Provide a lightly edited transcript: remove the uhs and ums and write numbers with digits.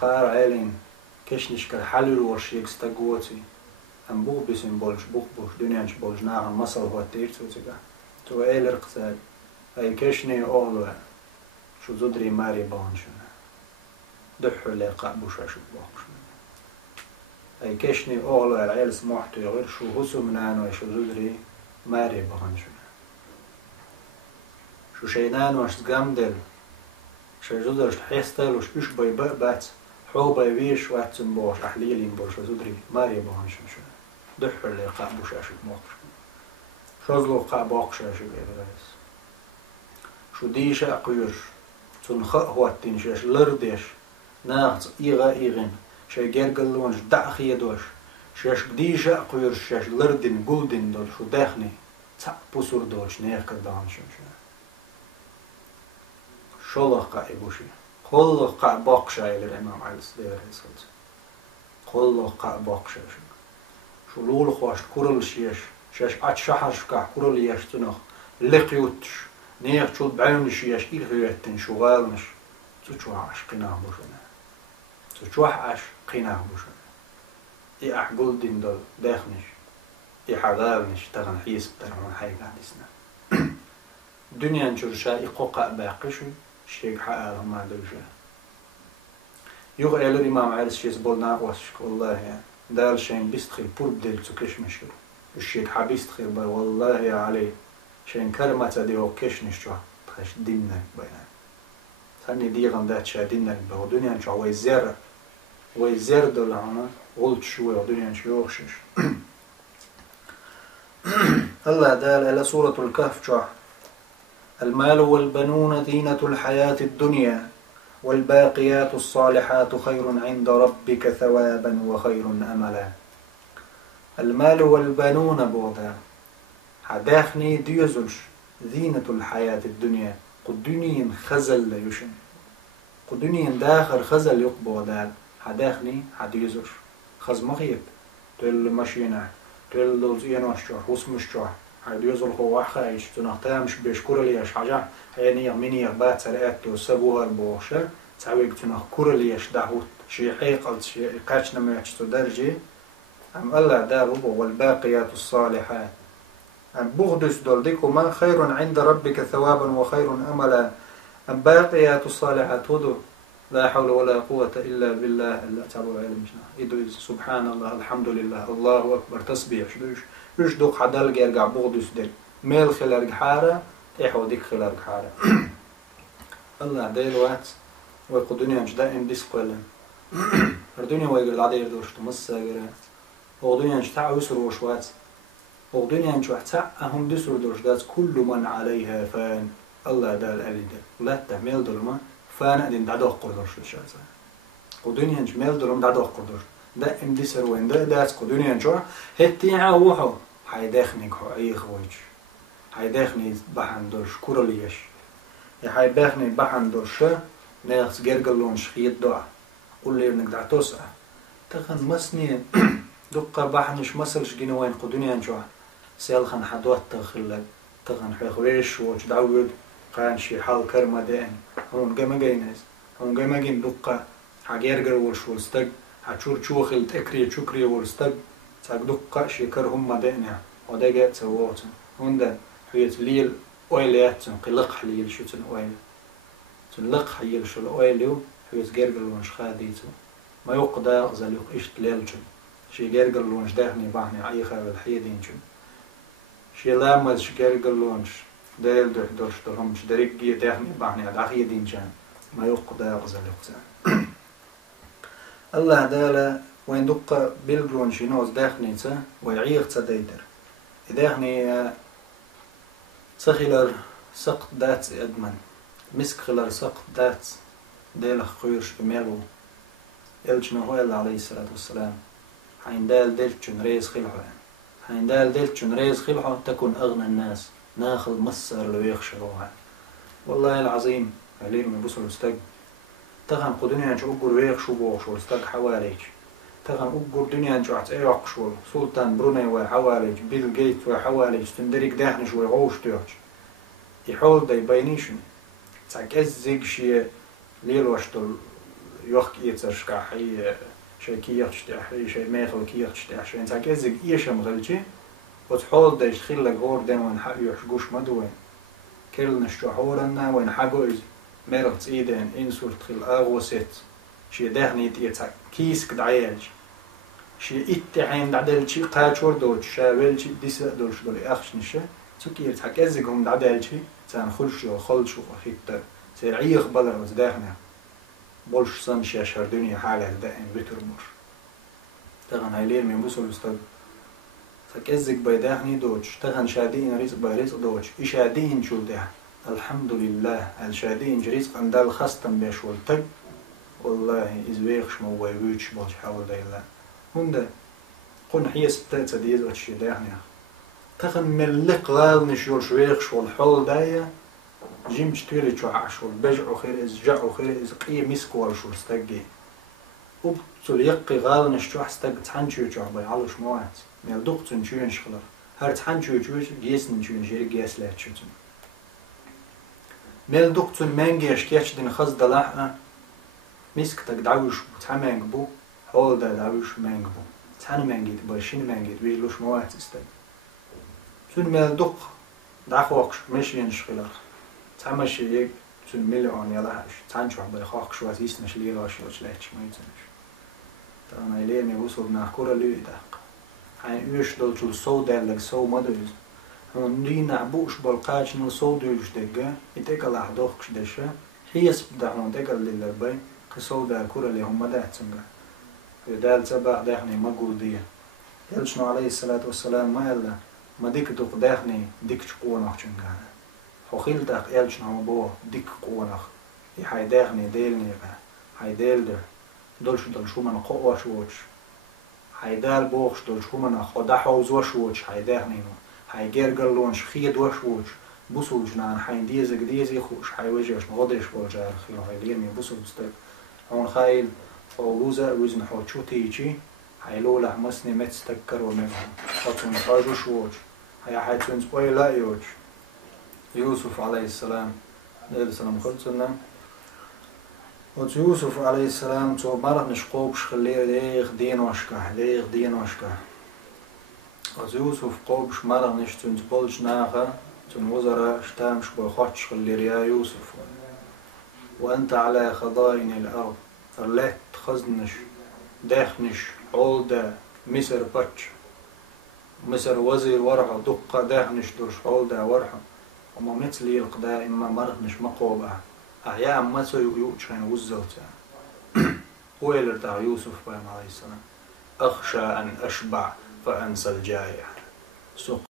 خار عيلين كشنش كالحلل ورشيك ستقوتي أم بوغ بسين بولش بوغ بوش دنيانش بولش ناغن مصل هو تيرتو تيكا تو إيلر قتال أي كشني أولو شو زدري ماري بانشنا دحو لقاء بوشاشو بوخشنا أي كشني أولو العيل سموحتو يغير شو هسو منانو شو زدري ماري بانشنا شو شينان واش تقامدل شو زدرش حيستل وش إش باي بات حو باي ويش واتسن بوش أحليلين بوش زدري ماري بانشنا دحو لقاء بوشاشو بوخشنا شو زلو قاء بوخشاشو بيبرايس شو ديشا قيوش تنخ هو التنشاش لرديش ناقص إيغن شي جرقلونش داخي دوش شاش ديشا قيوش شاش لردن قلدن دول شو داخني تاق بسور دولش نيخ كدان شمشنا شولخ قاء بوشي خلخ قاء باقشا إلى الإمام علي الصدير يسكت خلخ قاء باقشا شو لول خواش كورل شيش شاش أتشحش كاح كورل ياش تنخ لقيوتش نيخ شو بعين شيش إلهيتن شغالنش تشوحش قناه بوشنا تشوحش قناه بوشنا إي أحقول دين دول داخنش إي حغالنش تغن حيس بترعون حي قادسنا دنيا نشرشا إقوقع باقشو شيك حقال ما دوشا يوغ إلو الإمام عرس شيس بولنا واسشك والله يا دال شين بيستخير بورب ديل تكش مشكل الشيك حبيستخير باي والله يا علي شين كلمة ديو كش نشوا تخش دينك بينا ثاني ديغن دات شا دينك بو دنيا نشوا ويزر دولعنا قلت شوي ودنيا نشوا يوخشش الله دال إلى سورة الكهف شوا المال والبنون زينة الحياة الدنيا والباقيات الصالحات خير عند ربك ثوابا وخير أملا المال والبنون بودا حداخني ديوزلش زينة الحياة الدنيا قدنين خزل ليشن قدنين داخل خزل يقبو دال حداخني حديوزلش خز مغيب تل مشينا تل دوزين وشجع وسمشجع حديوزل هو وحايش تنقتامش بيشكر ليش حاجة يعني يميني بات سرقت وسبوها البوشة تعويق تنقكر ليش دعوت شي حيقل شي قاشنا ما يحشتو درجي أم الله داربو والباقيات الصالحات أم بغدس دول ديكو ما خير عند ربك ثوابا وخير أملا أم باقيات الصالحات هدو لا حول ولا قوة إلا بالله إلا تعالوا علم إدو سبحان الله الحمد لله الله أكبر تسبيح إيش دوق حدال جرجع بغدس دل ميل خلال حارة إحو ديك خلال حارة الله ديل وات ويقدنيا مش دائم ديسقلن الدنيا ويقول العدير دوش تمسا جرا وقدنيا مش تعو يسروش وات وقدنيا مش وحتا أهم دسر دوش دات كل من عليها فان الله دال أليدا لا تعمل دلما فان أدين دعوه قردوش الشاسع قدنيا مش ميل دلما دعوه قردوش دائم دسر وين دات قدنيا مش هتي عوحو حيداخنك هو أي خويج حيداخني بحن دلش كورليش حيداخني بحن دلش ناس جرجلونش خيط دعاء قول لي إنك دعتوسع تخن مسني دقة بحنش مسلش جنوين قدنيا نجوا سيلخن حدوات تخلق تخن حيخويش وش دعود قان شي حال كرمة دين هون جما جيناس هون جما جين دقة حجرجر والشولستج حشور شوخل تكري شكري والستج تاك دقة شي كرهم مدينة وده جات سووتن هون ده حيت ليل أويلات قلق حليل شو تن أويل تنلق حيل شو الأويليو حيت جرجر ونش خاديتو ما يقدر زليق إيش تلالجن شي جرجر لونش داخني بعني عيخة بالحيدين جن شي لامد شي جرجر لونش دايل دوش دوش دلهمش دريقية داخني بعني عيدين جن ما يقدر زليق الله دالا وين دقة بيلجلون شي نوز داخني تا ويعيق تا دايدر داخني سخيلر سقط دات أدمن مسك خلر سقط دات ديل خيرش بميلو إلجنا هو عليه الصلاة والسلام حين دال دلتشن ريز خلحه حين دال دلتشن ريز خلحه تكون أغنى الناس ناخذ مصر لو يخشروها والله العظيم عليه من بصر استج تغن قدنيا نش أقول ويخشوا بوشوا استج حواليج تغن أقول دنيا نش عت أيقشوا سلطان بروني وحواليج بيل جيت وحواليج تندرك دهنش ويعوش تيوش يحول ده يبينيشن تعك أزيج شيء ليل واشتل يوخ يترش كحي شيء كيرش تحري شيء ماخل كيرش تحري إنت كأزج إيشم غلجي وتحول دايش خيل جور دين وين حق يحجوش مدوين كل نشجحورنا وين حجوز مرت إيدين إن صورت خيل أغوست شي دهنيت يتك كيس كدعيالج شي إتعين دعدل شي قاچور دوش شاول شي ديس دوش دول أخش نشة تكير تحك أزجهم دعدل شي تان خلش وخلش وخيت سرعيخ بدر وزداخنا بولش صن شي أشهر دنيا حالة دائم بترمش تغن هايلير من بوصل استاد تك أزج بيداخني دوش تغن شادين رزق برزق دوش إشادين شو ده الحمد لله الشادين رزق عند الخستم بيشول تج والله إزويخش مويوش بولش حاول دايلا هندا قن حيس بتاعت ديز وتشي داخني تغن ملق غال نشيول شويخش والحول دايا جيمش تيري شو عاش والبجع خير إز جع خير إز قية مسك والشو استجي وبتول يقي غال نشجع استج تحنشوا شو بيعلوش موات ميل دقت نشون شغلة هر تحنشوا شو جيس نشون جير جيس لا تشوتن ميل دقت مانجيش كيش دين خز دلعنا مسك تك دعوش تحمانج بو حول دا دعوش مانج بو تحن مانجيت باشين مانجيت بيلوش موات استج تون ميل دق دعوقش ماشي نشغلة تعمش يك تون مليون يلاش تانشوا بيخاق شو عزيزناش ليلاش وشلاتش ما يتنش تانا يليني وصل نحكورا لي دق عن يوش دول شو صو دالك صو مدرز هون دي نعبوش بالقاش نو صو دولش دقة يتكل أحدوخش دشة هي سبدا هون تكل للربي قصو دا كورا اللي هم مدات سنجا يدال تبع داخني مقول دي يلشنو عليه الصلاة والسلام ما يلا ما ديك دوق داخني ديك تقوى نخشنجا وخيل تاق يلش نعم بوا ديك قوانخ يحيداغني ديلني بقى حيدال دولشو من قوة شوش حيدال بوخش دولشو من خدحوز وشوش حيداغني نو حيجرجر لونش خيد وشوش بوسولش نان حين ديزي خوش حيوجهش نغضيش بوجار خيل هايليرمي بوسولستك هون خايل فولوزا وزن حوتشو تيجي حيلوله مسني متستكر ومنهم حطون خاجو شوش حيتون سبوي لا يوش يوسف عليه السلام ليلة سلام خلصنا يوسف عليه السلام تو مرة نشقوبش خليه ليغ دين واشكا يوسف قوبش مرة نشتون تبولش ناغا تون وزراء شتامش بوخاتش خلي يا يوسف وأنت على خضائن الأرض رلات خزنش داخنش عولدا مصر باتش مصر وزير ورقة دقة داخنش درش عولدا ورقة وما مثلي القداء إما مرغنش مقوبة أحياء مسو يوشين وزوتا هو يلرتع يوسف عليه السلام أخشى أن أشبع فأنسى الجائع